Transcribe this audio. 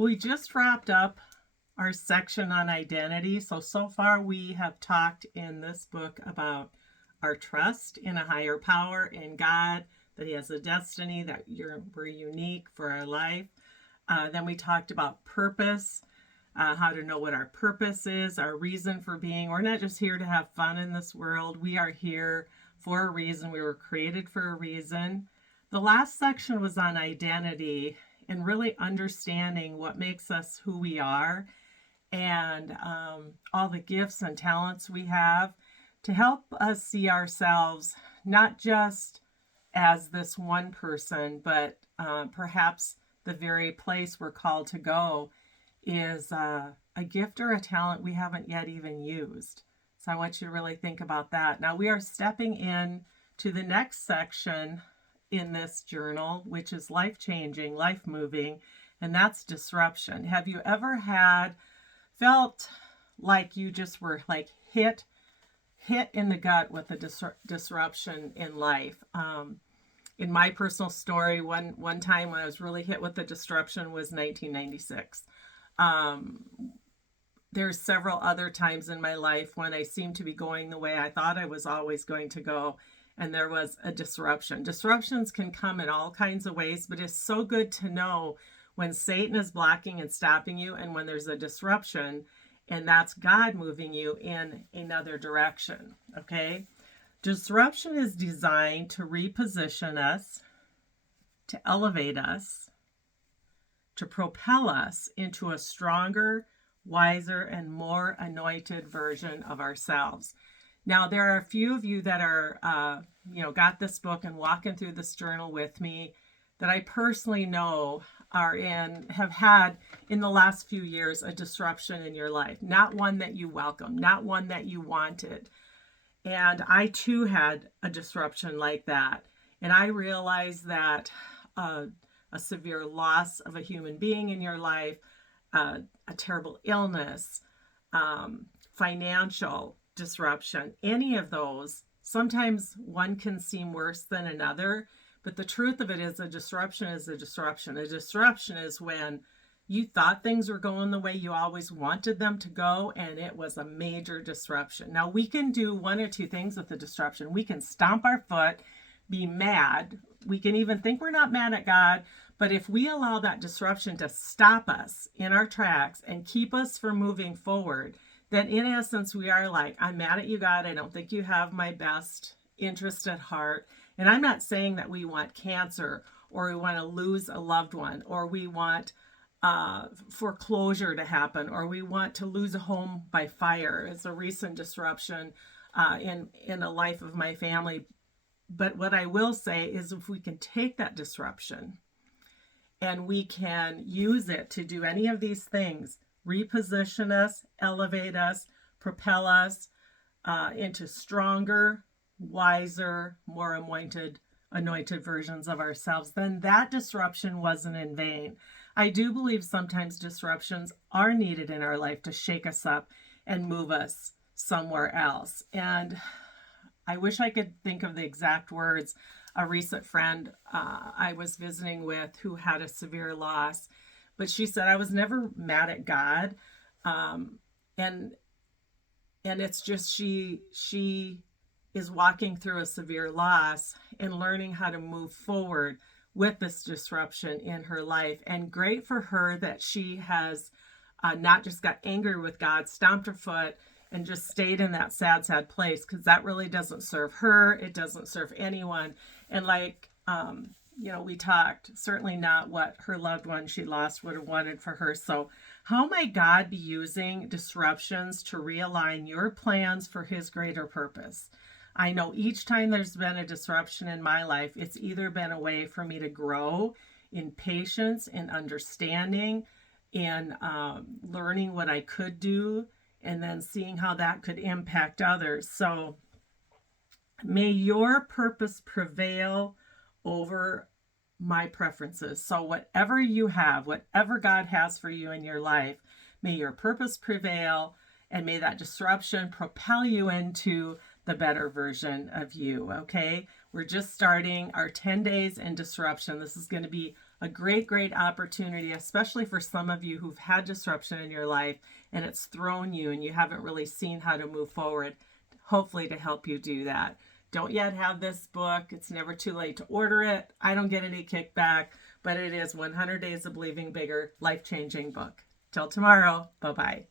We just wrapped up our section on identity. So far we have talked in this book about our trust in a higher power, in God, that He has a destiny, that we're unique for our life. Then we talked about purpose, how to know what our purpose is, our reason for being. We're not just here to have fun in this world. We are here for a reason. We were created for a reason. The last section was on identity and really understanding what makes us who we are, and all the gifts and talents we have to help us see ourselves not just as this one person, but perhaps the very place we're called to go is a gift or a talent we haven't yet even used. So I want you to really think about that. Now we are stepping in to the next section in this journal, which is life-changing, life-moving, and that's disruption. Have you ever felt like you just were like hit in the gut with a disruption in life? In my personal story, one time when I was really hit with the disruption was 1996. There's several other times in my life when I seemed to be going the way I thought I was always going to go, and there was a disruption. Disruptions can come in all kinds of ways, but it's so good to know when Satan is blocking and stopping you, and when there's a disruption, and that's God moving you in another direction, okay? Disruption is designed to reposition us, to elevate us, to propel us into a stronger, wiser, and more anointed version of ourselves. Now, there are a few of you that are, got this book and walking through this journal with me that I personally know have had in the last few years a disruption in your life. Not one that you welcomed, not one that you wanted. And I too had a disruption like that. And I realized that a severe loss of a human being in your life, a terrible illness, financial disruption, any of those, sometimes one can seem worse than another, but the truth of it is a disruption is a disruption. A disruption is when you thought things were going the way you always wanted them to go, and it was a major disruption. Now, we can do one or two things with the disruption. We can stomp our foot, be mad. We can even think we're not mad at God, but if we allow that disruption to stop us in our tracks and keep us from moving forward, then in essence, we are like, I'm mad at you, God. I don't think you have my best interest at heart. And I'm not saying that we want cancer, or we want to lose a loved one, or we want foreclosure to happen, or we want to lose a home by fire. It's a recent disruption in the life of my family. But what I will say is, if we can take that disruption and we can use it to do any of these things, reposition us, elevate us, propel us into stronger, wiser, more anointed versions of ourselves, then that disruption wasn't in vain. I do believe sometimes disruptions are needed in our life to shake us up and move us somewhere else. And I wish I could think of the exact words. A recent friend I was visiting with who had a severe loss, but she said, I was never mad at God. And it's just she is walking through a severe loss and learning how to move forward with this disruption in her life. And great for her that she has not just got angry with God, stomped her foot, and just stayed in that sad place, because that really doesn't serve her. It doesn't serve anyone. And we talked, certainly not what her loved one she lost would have wanted for her. So how might God be using disruptions to realign your plans for His greater purpose? I know each time there's been a disruption in my life, it's either been a way for me to grow in patience, in understanding, in learning what I could do, and then seeing how that could impact others. So may your purpose prevail over my preferences. So whatever you have, whatever God has for you in your life, may your purpose prevail, and may that disruption propel you into the better version of you, okay? We're just starting our 10 days in disruption. This is going to be a great opportunity, especially for some of you who've had disruption in your life and it's thrown you and you haven't really seen how to move forward, hopefully to help you do that. Don't yet have this book. It's never too late to order it. I don't get any kickback, but it is 100 Days of Believing Bigger, life-changing book. Till tomorrow, bye-bye.